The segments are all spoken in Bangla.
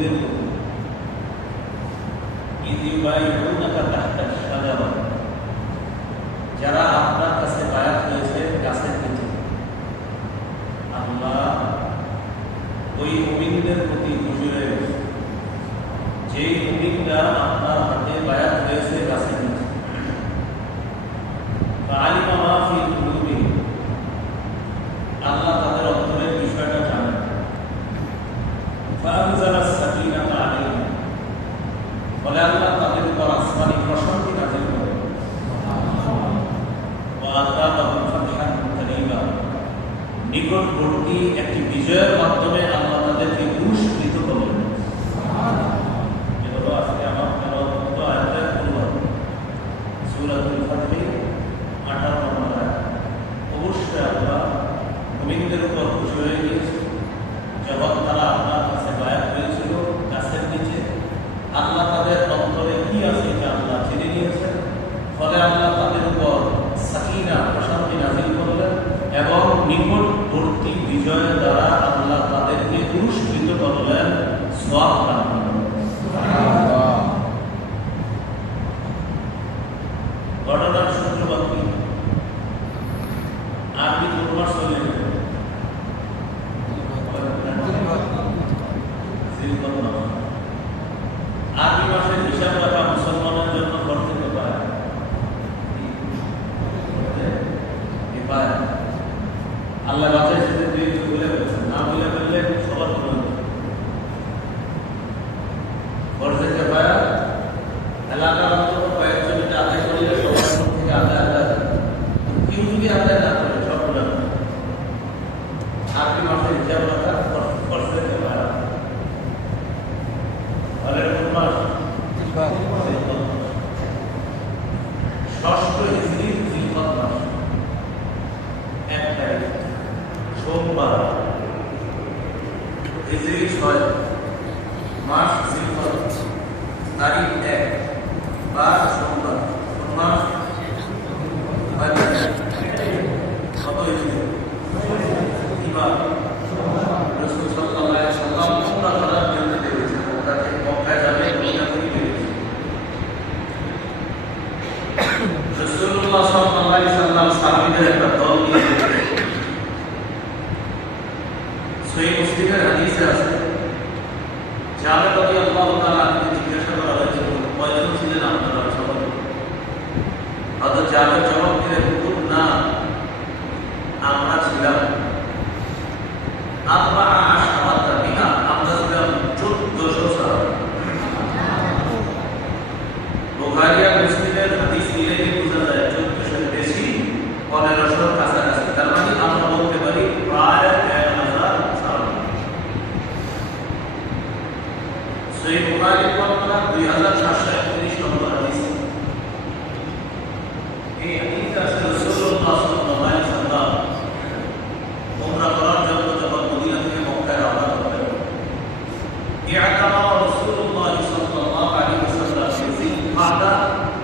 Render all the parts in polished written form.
মুমিনদের যারা আপনার কাছে বায়াত হয়েছে গাছের নিচে, আল্লাহ ওই মুমিনদের প্রতি খুশি হয়ে গেছে, যেই মুমিনরা আপনার হাতে বায়াত হয়েছে গাছের নিচে। আলিমা মা ফি কুলুবিহিম, আল্লাহ তাদের অন্তরের বিষয়টা জানেন। ফাআনজালাস সাকিনাতা আলাইহিম, বলে আল্লাহ তাদের উপর আসমানী প্রশান্তি নাযিল করেন। ওয়া আতাবাহুম ফাতহান করিবা, নিকটবর্তী একটি বিজয়ের মাধ্যমে আল্লাহ তাদেরকে পুরস্কৃত করলেন। এগুলো আজকে আমার তেলাওয়াত আয়াতের অনুবাদ, সূরাতুল ফাতহ 58 নম্বর আয়াত। অবশ্যই আল্লাহ মুমিনদের উপর খুশি হয়ে গিয়েছে যখন তারা আপনার কাছে বায়াত হয়েছিল গাছের নিচে। আল্লাহ তাদের অন্তরে কি আছে এটা আল্লাহ জেনে নিয়েছেন, ফলে আল্লাহ তাদের উপর সাকিনা প্রশান্তি নাযিল করলেন এবং নিকটবর্তী বিজয়ের দ্বারা আল্লাহ তাদেরকে পুরস্কৃত করলেন, সওয়াব দান করলেন। ঘটনার সূত্রপাত কি? আরবি 2 মাস চলে গেল, আরবি মাসের হিসাব রাখা মুসলমানের জন্য করতে পারে। আল্লাহ বাঁচাই সেটা বলে বলছেন, না বলে ফেললে সবার জন্য ফরজে পায়া এলাকার অন্তত কয়েকজন এটা আদায় করলে সবার থেকে আদায় কেউ যদি আদায় না করে সবগুলো আরবি মাসের হিসাব রাখা ফরজে পায়া। ষষ্ঠ হিজরির জিলকদ মাস 1 তারিখ সোমবার, হিজরি 6 মাস জিলকদ তারিখ 1 বার সোমবার, মাস কত হিজরি? ইবার রাসূল সাল্লাল্লাহু আলাইহি ওয়াসাল্লাম উমরা করার জন্য বেরিয়েছেন, তাকে মক্কায় যাবে মদিনা থেকে বেরিয়েছেন। রাসূলুল্লাহ সাল্লাল্লাহু আলাইহি ওয়াসাল্লাম সাহাবীদের একটা দল নিয়ে সহিহ মুসলিমের হাদিসে আছে, জাবের রাদিয়াল্লাহু তাআলা আনহু জিজ্ঞাসা করা হয়েছিল কয়জন ছিলেন আপনারা সবাই? হযরত জাবের জবাব দিলেন, না আমরা ছিলাম 14 বিঘা, আমরা ছিলাম 1400 সাহাবী। বুখারী আর মুসলিমের হাদিস মিলে বোঝা যায় 1400 বেশি 1500 কাছাকাছি, তার মানে আমরা বলতে পারি প্রায় 1000 সাহাবী। সহিহ বুখারীর বর্ণনা 2731 নম্বর হাদিস। এই হাদিস আছে রাসূলুল্লাহ সাল্লাল্লাহু আলাইহি ওয়াসাল্লাম উমরা করার জন্য যখন মদিনা থেকে মক্কায় রওনা করলেন, ইআতামারা রাসূলুল্লাহ সাল্লাল্লাহু আলাইহি ওয়াসাল্লাম জিলকাদা,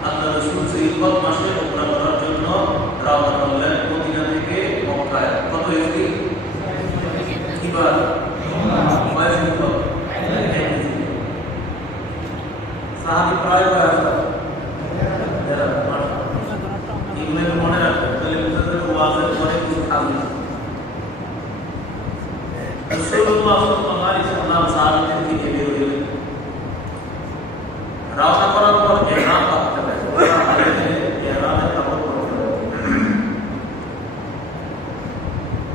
আল্লাহ রাসূল জিলকদ মাসে উমরা করার জন্য রওনা করলেন মদিনা থেকে মক্কায়। কত হিজরি? কিবার কয় জিলকদ? সাহাবী প্রায় বয়স এগুলো মনে রাখবেন, তাহলে বুঝতে পারবেন ওয়াজের পরে কিছু কাজ নেই। রাসূলুল্লাহ সাল্লাল্লাহু আলাইহি ওয়াসাল্লাম সাহাবীদের দিকে বের হলেন, রওনা করার পর ইহরাম বাঁধতে লাগলেন, ইহরামের কাপড় পরতে লাগলেন।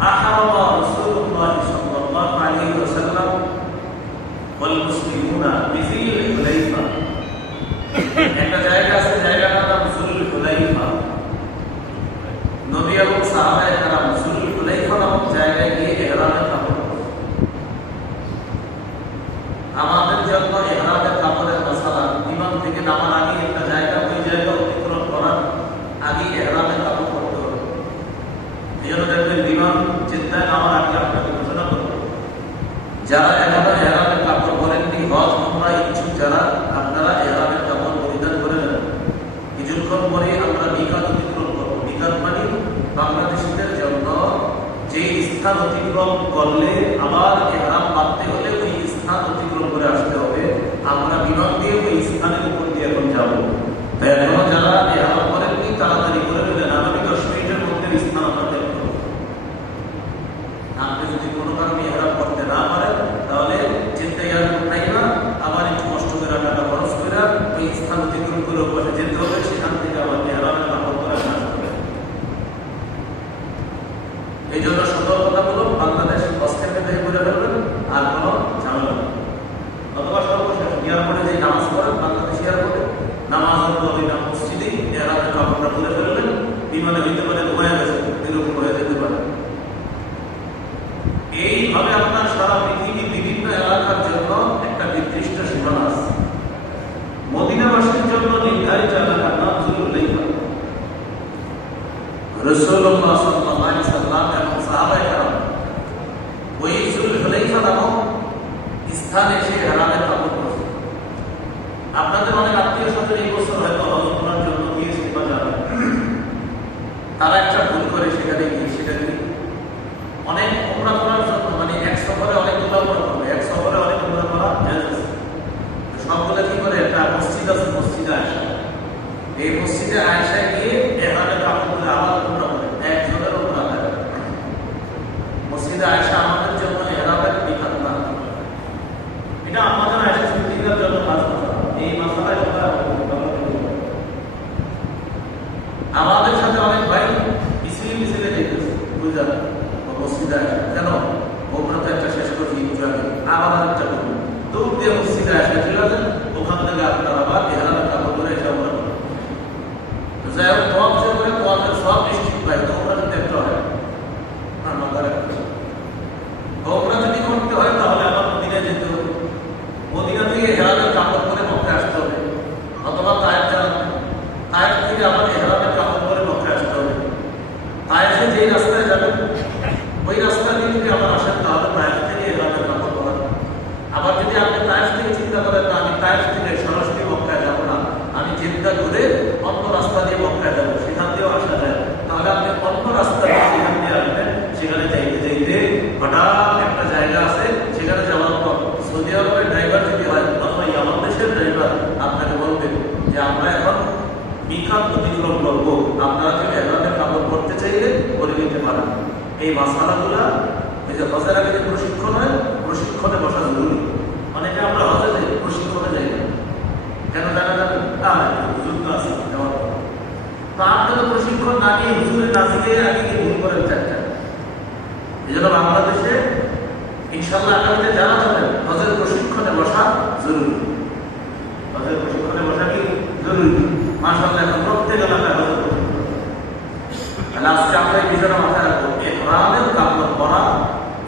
আহরামা রাসূলুল্লাহ সাল্লাল্লাহু আলাইহি ওয়াসাল্লাম ওয়াল মুসলিমুনা বিযিল হুলাইফা, একটা জায়গা আছে, জায়গাটার নাম যুল হুলাইফা। নবী এবং সাহাবায়ে কেরাম যুল হুলাইফা নামক জায়গায় গিয়ে ইহরামের কাপড় পরলেন। আমাদের জন্য ইহরামের কাপড়ের মাসালা বিমান থেকে নামার আগে একটা জায়গা, ওই জায়গা অতিক্রম করার আগে ইহরামের কাপড় পরতে হবে। এই জন্য দেখবেন বিমান চিন্তায় নামার আগে আপনাকে ঘোষণা করবে, যারা এখনো ইহরামের কাপড় পরেননি, হজ উমরা ইচ্ছুক যারা, আপনারা ইহরামের কাপড় পরিধান করে নেন। কিছুক্ষণ পরে আমরা মিকাত অতিক্রম করব। মিকাত মানে বাংলাদেশিদের জন্য যে স্থান অতিক্রম করলে আবার ইহরাম বাঁধতে হলে ওই স্থান অতিক্রম করে আসতে সারা পৃথিবী বিভিন্ন এলাকার জন্য একটা নির্দিষ্ট সীমানা আছে। মদিনাবাসীর জন্য নির্ধারিত এলাকার নাম যুলহুলাইফা। রাসূলুল্লাহ সাল্লাল্লাহু আলাইহি সাল্লাম এবং সাহাবায়ে কেরাম ওই যুলহুলাইফা নামক স্থানে এসে ইহরামে তাওয়াফ করেছে। আপনাদের অনেক আত্মীয় স্বজন এই বছর হয়তো হজ করার জন্য গিয়েছে বা যাবে, তারা একটা ভুল করে সেখানে অনেক উমরা করার জন্য, মানে এক সফরে অনেক উমরা করা হবে, এক সফরে অনেক উমরা করা জায়েজ আছে। সবগুলো কি করে, একটা মসজিদ আছে, মসজিদে আয়েশা, এই মসজিদে আয়েশায় গিয়ে ইহরামের কাপড় পরে আবার উমরা করে, একজনের উমরা করে। মসজিদে আয়েশা আমাদের জন্য ইহরামের বিধান না, এটা আমাদের আয়েশা সিদ্দিকার জন্য কাজ করা। এই মাসালায় আমাদের সাথে অনেক ভাই মিছিলে যেতেছে, বুঝলেন, মসজিদে আসে কেন, ওপরে তো একটা শেষ করছি একটু আগে, আবার একটা করবো, দৌড় দিয়ে মসজিদে আসে, ঠিক আছে, ওখান থেকে আপনার আবার ইহরামের কাপড় ধরে এসে আমরা করবো। তো যাই হোক, তোয়াফ যে করে তোয়াফের সব নিশ্চিত পাই, তো ওরা যদি একটা হয় না, মাথার একটা ওরা যদি করতে হয় তাহলে আমার মদিনায় যেতে হবে, মদিনা থেকে ইহরামের কাপড় পরে মক্কায় আসতে হবে, অথবা তায়েফ থেকে আবার ইহরামের কাপড় পরে মক্কায় আসতে হবে। তায়েফে যেই রাস্তায় যাবেন ওই রাস্তা দিয়ে যদি আবার আসেন তাহলে তায়েফ থেকে ইহরামের কাপড় পরা। আবার যদি আপনি তায়েফ থেকে চিন্তা করেন না আমি তায়েফ থেকে সরাসরি মক্কায় যাবো না, আমি জেদ্দা ঘুরে অন্য রাস্তা দিয়ে মক্কায় যাবো, সেখান দিয়েও আসা যায়, তাহলে আপনি অন্য রাস্তা দিয়ে সেখান দিয়ে আসবেন। সেখানে যাইতে হঠাৎ একটা জায়গা আছে, সেখানে যাওয়ার পর সৌদি আরবের ড্রাইভার যদি হয় অথবা আমার দেশের ড্রাইভার আপনাকে বলবেন যে আমরা এখন মিকাত অতিক্রম করবো, আপনারা যদি ইহরামের কাপড় পরতে চাইলে করে নিতে পারেন। এই মাসালাগুলা এই যে হজের আগে যে প্রশিক্ষণ হয়, প্রশিক্ষণে বসা জরুরি। অনেকে আমরা হজে যাই, প্রশিক্ষণে যাই না, কেন জানা যাবেন, হুজুর তো আছে যাওয়ার পর, তো আপনি তো প্রশিক্ষণ না নিয়ে হুজুরের নাজিকে আগে গিয়ে ভুল করেন চারটা। এই জন্য বাংলাদেশে ইনশাল্লাহ আগামীতে জানা যাবেন হজের প্রশিক্ষণে বসা জরুরি, হজের প্রশিক্ষণে বসা কি জরুরি। মাশাআল্লাহ এখন প্রত্যেক এলাকায় হজের প্রশিক্ষণ। তাহলে আজকে আমরা এই বিষয়টা মাথায় রাখবো, ইহরামের কাপড় পরা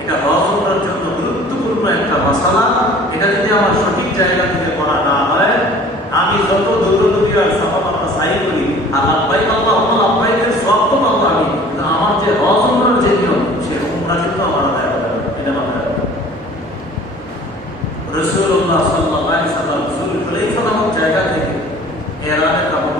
এটা হজ করার জন্য গুরুত্বপূর্ণ একটা মাসালা। এটা যদি আমার সঠিক জায়গা থেকে করা না হয়, আমি যত দৌড়দৌড়ি আর সাফা পাতা সাই করি আর লাব্বাইক আল্লাহুম্মা লাব্বাইকের সওয়াব তো পাবো আমি, কিন্তু আমার যে হজ করার যে নিয়ম সে উমরা কিন্তু আমার আদায় হবে, এটা মাথায় রাখবো। রাসূলুল্লাহ সাল্লাল্লাহু আলাইহি সাল্লাম যুলহুলাইফা নামক জায়গা থেকে ইহরামের কাপড়